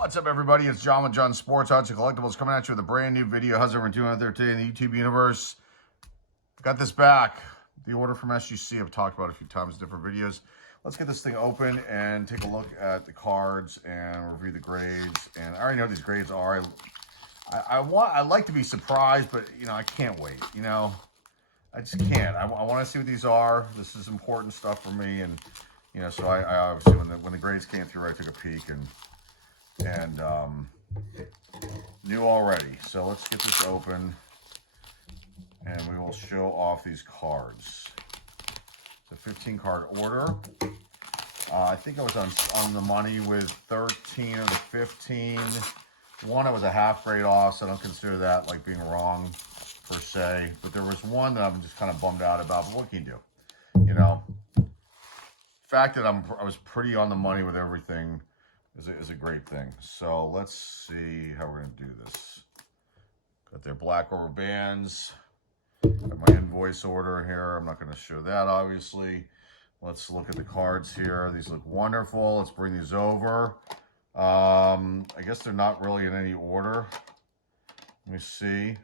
What's up, everybody? It's John with John Sports Arts and Collectibles coming at you with a brand new video. How's everyone doing out there today in the YouTube universe? Got this back. The order from SGC I've talked about a few times in different videos. Let's get this thing open and take a look at the cards and review the grades. And I already know what these grades are. I like to be surprised, but I can't wait. I just can't. I want to see what these are. This is important stuff for me, and so I obviously when the grades came through, I took a peek and knew already. So let's get this open and we will show off these cards. It's a 15 card order. I think I was on the money with 13 of the 15. One I was a half grade off, so I don't consider that like being wrong per se. But there was one that I'm just kind of bummed out about. But what can you do? The fact that I was pretty on the money with everything is a great thing. So let's see how we're going to do this. Got their black rubber bands. Got my invoice order here. I'm not going to show that, obviously. Let's look at the cards here. These look wonderful. Let's bring these over. I guess they're not really in any order. Let me see.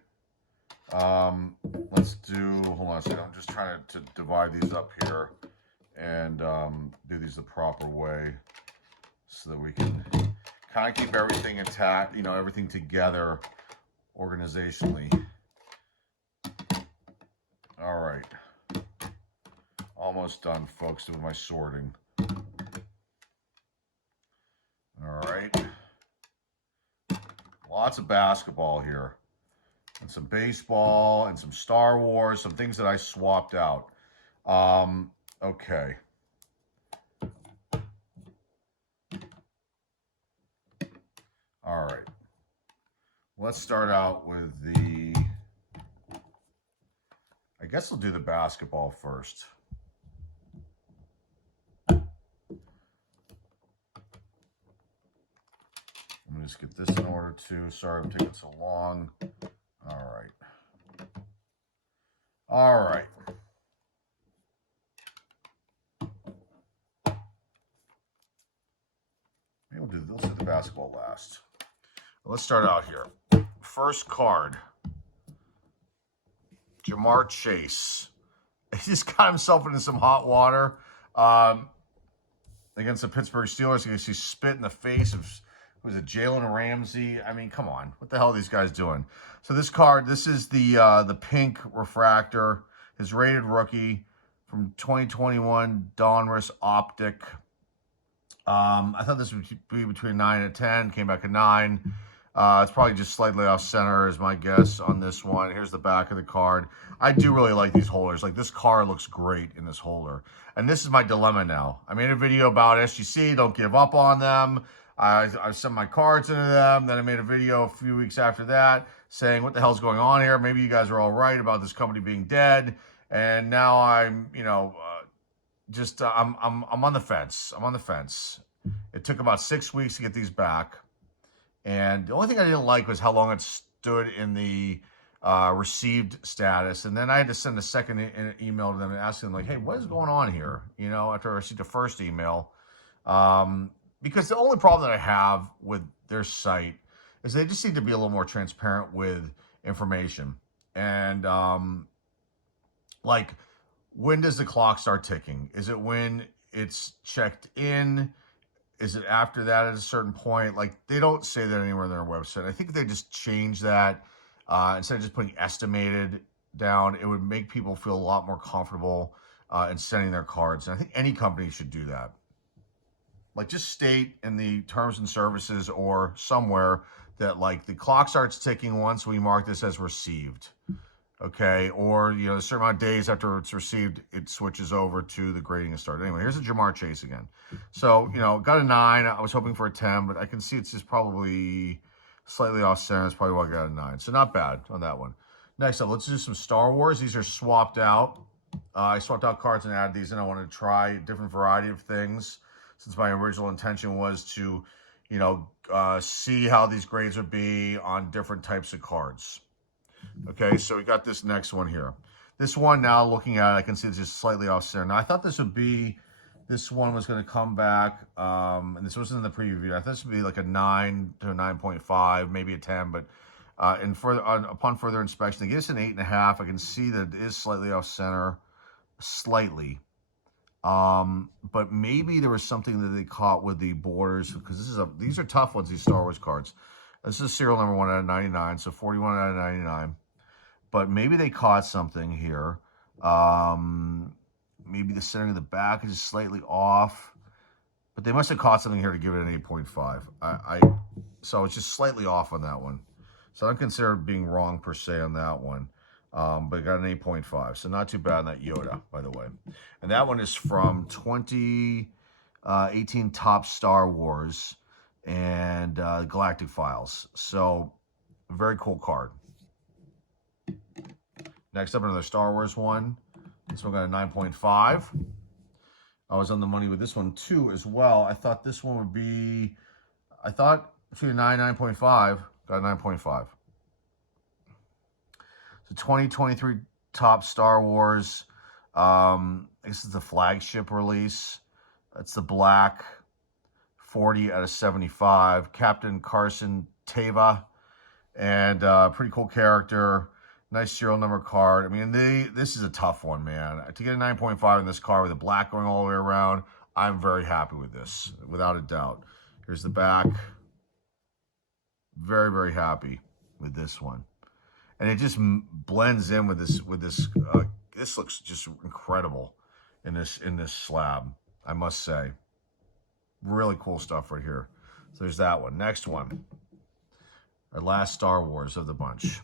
Let's do, hold on a second. I'm just trying to divide these up here and do these the proper way, so that we can kind of keep everything intact, everything together organizationally. All right. Almost done, folks, with my sorting. All right. Lots of basketball here. And some baseball and some Star Wars, some things that I swapped out. Okay. All right, let's start out with I guess we'll do the basketball first. Let me just get this in order too. Sorry I'm taking so long. All right. All right. Maybe let's do the basketball last. Let's start out here. First card, Jamar Chase. He just got himself into some hot water against the Pittsburgh Steelers. I guess he spit in the face of, was it Jalen Ramsey? I mean, come on. What the hell are these guys doing? So this card, this is the pink refractor, his rated rookie from 2021 Donruss Optic. I thought this would be between 9 and 10. Came back at 9. It's probably just slightly off center is my guess on this one. Here's the back of the card. I do really like these holders. Like, this card looks great in this holder. And this is my dilemma now. I made a video about SGC. Don't give up on them. I sent my cards into them. Then I made a video a few weeks after that saying, what the hell's going on here? Maybe you guys are all right about this company being dead. And now I'm, I'm on the fence. I'm on the fence. It took about 6 weeks to get these back. And the only thing I didn't like was how long it stood in the received status. And then I had to send a second email to them and ask them, like, hey, what is going on here? After I received the first email. Because the only problem that I have with their site is they just need to be a little more transparent with information. And, like, when does the clock start ticking? Is it when it's checked in? Is it after that at a certain point? Like, they don't say that anywhere on their website. I think if they just change that, instead of just putting estimated down, it would make people feel a lot more comfortable in sending their cards. And I think any company should do that. Like, just state in the terms and services or somewhere that, like, the clock starts ticking once we mark this as received. Okay, or, a certain amount of days after it's received, it switches over to the grading and start. Anyway, here's a Jamar Chase again. So, got a 9. I was hoping for a 10, but I can see it's just probably slightly off center. That's probably why I got a 9. So not bad on that one. Next up, let's do some Star Wars. These are swapped out. I swapped out cards and added these in. I wanted to try a different variety of things, since my original intention was to, see how these grades would be on different types of cards. Okay, so we got this next one here. This one now, looking at it, I can see it's just slightly off center. Now, I thought this would be This one was going to come back, and this wasn't in the preview video. I thought this would be like a 9 to a 9.5, maybe a 10, but upon further inspection, they give us an 8.5. I can see that it is slightly off center, slightly. But maybe there was something that they caught with the borders, because these are tough ones, these Star Wars cards. This is serial number 1 out of 99, so 41 out of 99. But maybe they caught something here. Maybe the centering of the back is just slightly off. But they must have caught something here to give it an 8.5. So it's just slightly off on that one. So I don't consider it being wrong per se on that one. But it got an 8.5. So not too bad on that Yoda, by the way. And that one is from 2018 Top Star Wars and Galactic Files. So very cool card. Next up, another Star Wars one. This one got a 9.5. I was on the money with this one too as well. I thought this one would be, between a 9 and 9.5, got a 9.5. So 2023 Top Star Wars. This is the flagship release. It's the black, 40 out of 75. Captain Carson Teva, and pretty cool character. Nice serial number card. I mean, this is a tough one, man. To get a 9.5 in this card with the black going all the way around, I'm very happy with this, without a doubt. Here's the back. Very, very happy with this one. And it just blends in with this. This looks just incredible in this slab, I must say. Really cool stuff right here. So there's that one. Next one. Our last Star Wars of the bunch.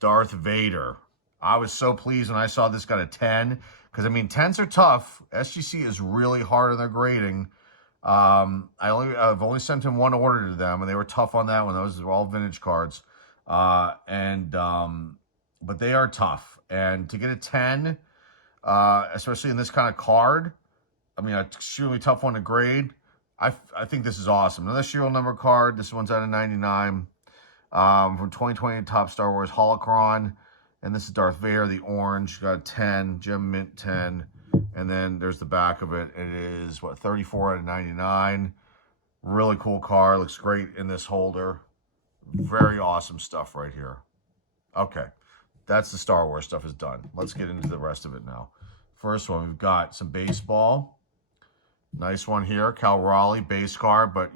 Darth Vader. I was so pleased when I saw this got a 10, because I mean 10s are tough. SGC is really hard on their grading. I've only sent him one order to them, and they were tough on that one. Those are all vintage cards, but they are tough. And to get a 10, especially in this kind of card, I mean, an extremely tough one to grade. I think this is awesome. Another serial number card. This one's out of 99. From 2020 Top Star Wars Holocron. And this is Darth Vader, the orange. Got a 10, Gem Mint 10. And then there's the back of it. It is, 34 out of 99. Really cool card. Looks great in this holder. Very awesome stuff right here. Okay, that's the Star Wars stuff is done. Let's get into the rest of it now. First one, we've got some baseball. Nice one here. Cal Raleigh, base card, but,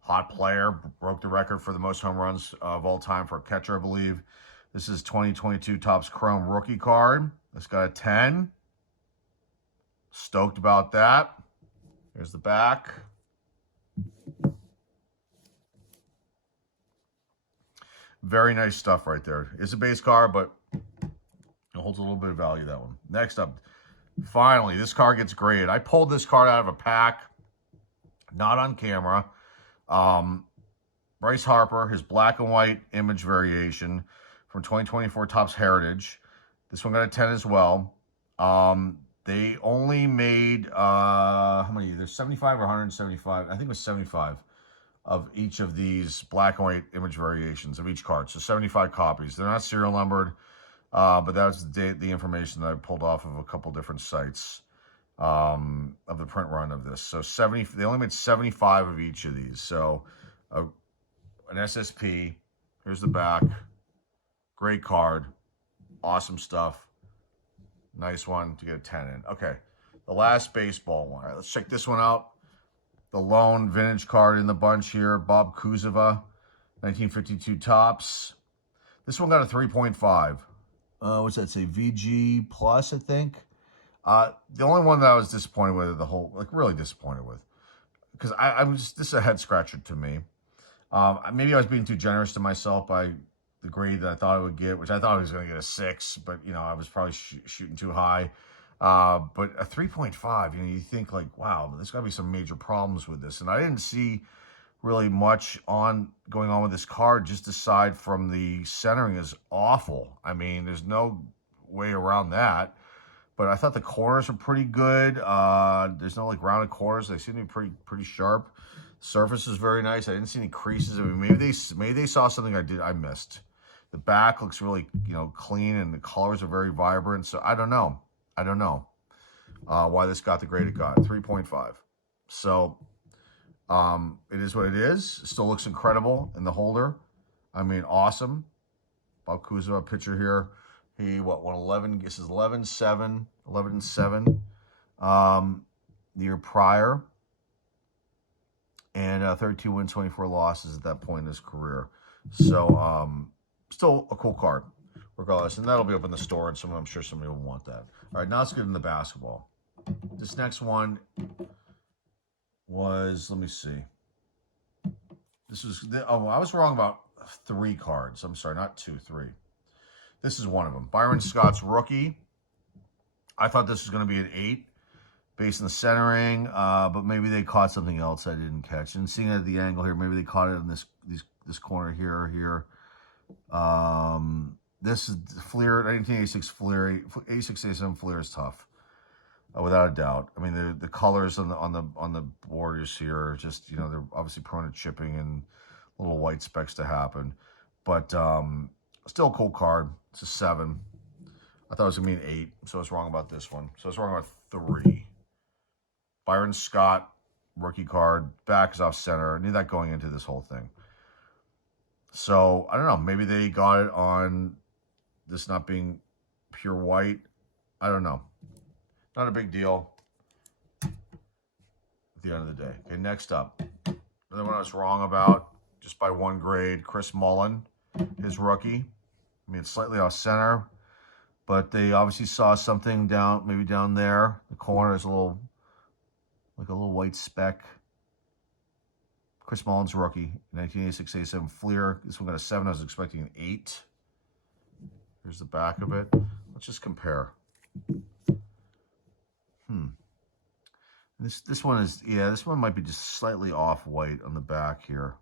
hot player, broke the record for the most home runs of all time for a catcher, I believe. This is 2022 Topps Chrome rookie card. It's got a 10. Stoked about that. Here's the back. Very nice stuff right there. It's a base card, but it holds a little bit of value, that one. Next up, finally, this card gets graded. I pulled this card out of a pack, not on camera. Bryce Harper, his black and white image variation from 2024 Topps Heritage. This one got a 10 as well. They only made, how many? There's 75 or 175. I think it was 75 of each of these black and white image variations of each card. So 75 copies. They're not serial numbered, but that's the information that I pulled off of a couple different sites. Of the print run of this. So they only made 75 of each of these. So an SSP, here's the back, great card, awesome stuff, nice one to get a 10 in. Okay, the last baseball one. All right, let's check this one out. The lone vintage card in the bunch here, Bob Kuzova, 1952 Topps. This one got a 3.5. What's that say? VG plus, I think. The only one that I was disappointed with, really disappointed with, because this is a head scratcher to me. Maybe I was being too generous to myself by the grade that I thought I would get, which I thought I was going to get a 6, but, I was probably shooting too high. But a 3.5, you think like, wow, there's got to be some major problems with this. And I didn't see really much going on with this card, just aside from the centering is awful. I mean, there's no way around that. But I thought the corners were pretty good. There's no rounded corners. They seem to be pretty sharp. Surface is very nice. I didn't see any creases. I mean, maybe they saw something I missed. The back looks really clean, and the colors are very vibrant. So I don't know. why this got the grade it got, 3.5. So it is what it is. It still looks incredible in the holder. I mean, awesome. Bob Kuzma picture here. He, what, won 11, this is 11-7, 11-7 the year prior. And 32 wins, 24 losses at that point in his career. So still a cool card, regardless. And that'll be up in the store, and I'm sure somebody will want that. All right, now let's get into basketball. This next one was, let me see. This was, oh, I was wrong about 3 cards. I'm sorry, not 2, 3. This is one of them. Byron Scott's rookie. I thought this was going to be an 8 based on the centering, but maybe they caught something else I didn't catch. And seeing it at the angle here, maybe they caught it in this corner here. This is Fleer, 1986 Fleer, 86-87 Fleer is tough, without a doubt. I mean, the colors on the borders here are just, you know, they're obviously prone to chipping and little white specks to happen. But still a cool card. It's a 7. I thought it was going to be an 8, so I was wrong about this one. So I was wrong about 3. Byron Scott, rookie card, back is off center. I knew that going into this whole thing. So, I don't know. Maybe they got it on this not being pure white. I don't know. Not a big deal at the end of the day. Okay, next up. Another one I was wrong about, just by 1 grade, Chris Mullin, his rookie. I mean, it's slightly off center, but they obviously saw something down, maybe down there. The corner is a little, like a little white speck. Chris Mullin's rookie, 1986-87 Fleer. This one got a 7. I was expecting an 8. Here's the back of it. Let's just compare. This one is, yeah, this one might be just slightly off white on the back here.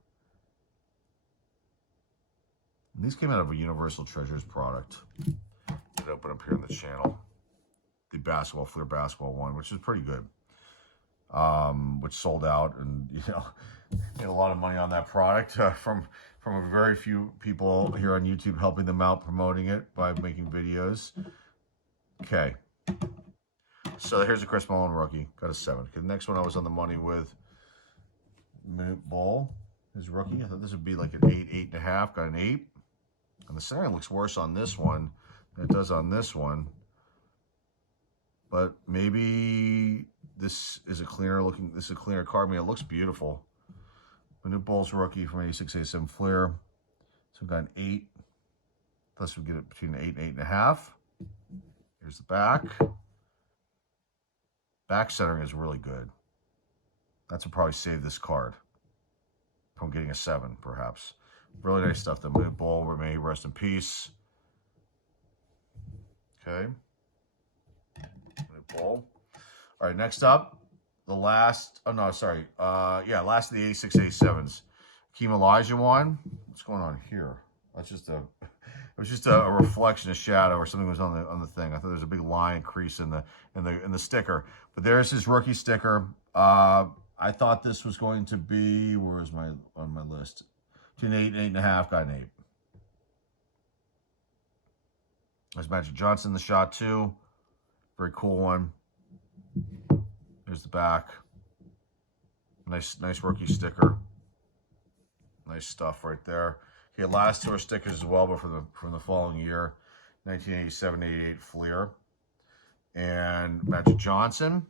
And these came out of a Universal Treasures product. It opened up here on the channel. The basketball, Fleer basketball one, which is pretty good. Which sold out, and you know, made a lot of money on that product from a very few people here on YouTube helping them out promoting it by making videos. Okay, so here's a Chris Mullin rookie, got a 7. Okay, the next one I was on the money with Minute Ball, his rookie. I thought this would be like an 8, 8.5, got an 8. And the centering looks worse on this one than it does on this one. But maybe this is a cleaner looking, this is a cleaner card. I mean, it looks beautiful. Minute Ball's rookie from 86-87 Fleer. So we got an 8. Plus we get it between an 8 and 8.5. Here's the back. Back centering is really good. That's what probably saved this card from getting a 7, perhaps. Really nice stuff. The Minute Ball, may he rest in peace. Okay. Minute Ball. All right, next up, the last, oh no, sorry. Last of the 86-87s. Hakeem Olajuwon. What's going on here? That's just it was just a reflection, a shadow, or something was on the thing. I thought there was a big line crease in the sticker. But there's his rookie sticker. I thought this was going to be, where is my on my list? Between 8 and 8.5, got an 8. There's Magic Johnson, the shot too. Very cool one. Here's the back. Nice rookie sticker. Nice stuff right there. Okay, last 2 are stickers as well, but from the following year, 1987-88 Fleer. And Magic Johnson.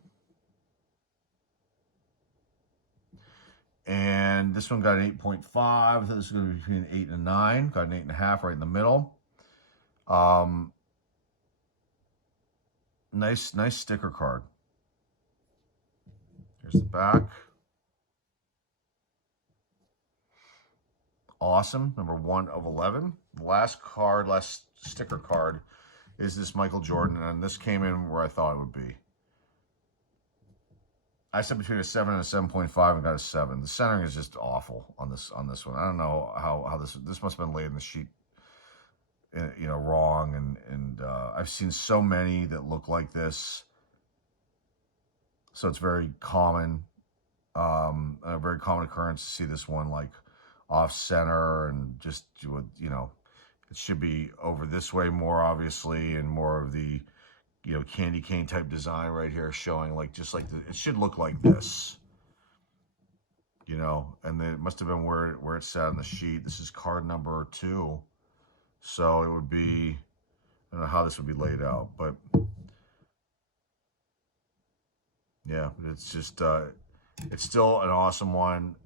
And this one got an 8.5. I thought this was going to be between 8 and 9. Got an 8.5 right in the middle. Nice sticker card. Here's the back. Awesome. Number 1 of 11. The last sticker card is this Michael Jordan, and this came in where I thought it would be. I said between a 7 and a 7.5 and got a 7. The centering is just awful on this one. I don't know how this must have been laid in the sheet, you know, wrong. And I've seen so many that look like this. So it's very common, a very common occurrence to see this one like off center and just, you know, it should be over this way more obviously, and more of the you know, candy cane type design right here, showing like, just like it should look like this, you know, and then it must have been where it sat on the sheet. This is card number 2. So it would be, I don't know how this would be laid out, but yeah, it's just, it's still an awesome one,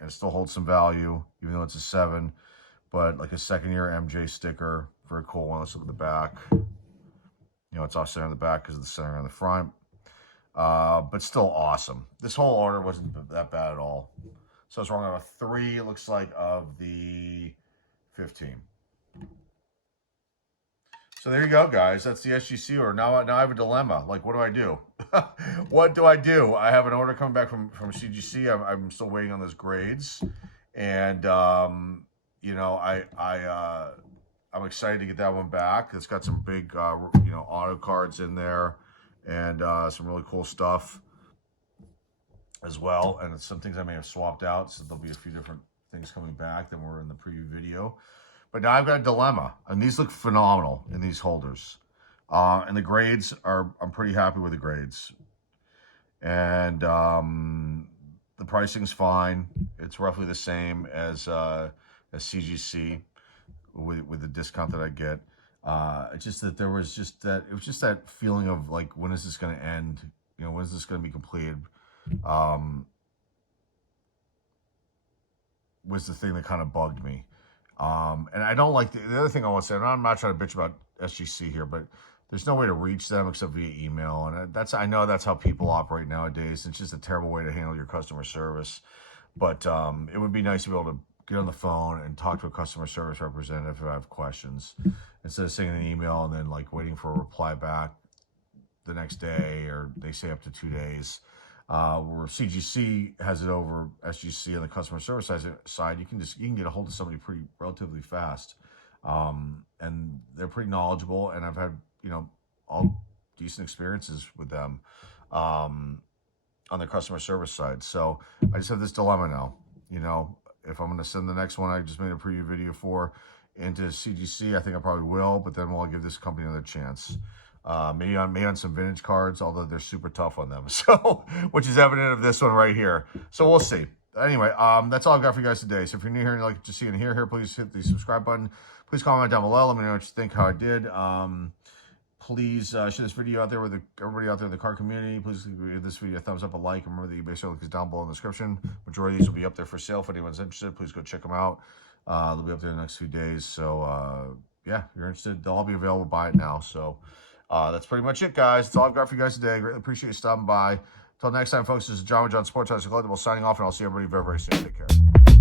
and it still holds some value, even though it's a 7. But like a second-year MJ sticker, very cool one. Let's look at the back. You know, it's off center on the back because of the center on the front. But still awesome. This whole order wasn't that bad at all. So it's wrong on a 3, it looks like, of the 15. So there you go, guys. That's the SGC order. Now I have a dilemma. Like, what do I do? What do I do? I have an order coming back from CGC. I'm still waiting on those grades. And, you know, I'm excited to get that one back. It's got some big, you know, auto cards in there, and some really cool stuff as well. And it's some things I may have swapped out, so there'll be a few different things coming back than were in the preview video. But now I've got a dilemma, and these look phenomenal in these holders. And the grades I'm pretty happy with the grades. And the pricing's fine. It's roughly the same as CGC with the discount that I get. It's just that it was just that feeling of like, when is this going to end? You know, when is this going to be completed? Was the thing that kind of bugged me. And I don't like the other thing I want to say, and I'm not trying to bitch about SGC here, but there's no way to reach them except via email. And I know that's how people operate nowadays. It's just a terrible way to handle your customer service. But it would be nice to be able to get on the phone and talk to a customer service representative if I have questions, instead of sending an email and then like waiting for a reply back the next day, or they say up to 2 days. Where CGC has it over SGC on the customer service side, you can get a hold of somebody relatively fast, and they're pretty knowledgeable, and I've had, you know, all decent experiences with them on the customer service side. So I just have this dilemma now. You know, if I'm going to send the next one I just made a preview video for into CGC, I think I probably will, but then we'll give this company another chance. Maybe on some vintage cards, although they're super tough on them. So, which is evident of this one right here. So we'll see. Anyway, that's all I've got for you guys today. So if you're new here and you like to see and hear here, please hit the subscribe button. Please comment down below. Let me know what you think, how I did. Please share this video out there with everybody out there in the card community. Please give this video a thumbs up, a like. And remember the eBay sale link is down below in the description. Majority of these will be up there for sale. If anyone's interested, please go check them out. They'll be up there in the next few days. So yeah, if you're interested, they'll all be available. Buy it now. So that's pretty much it, guys. That's all I've got for you guys today. Greatly appreciate you stopping by. Until next time, folks, this is John with John Sports House Collectibles signing off, and I'll see everybody very, very soon. Take care.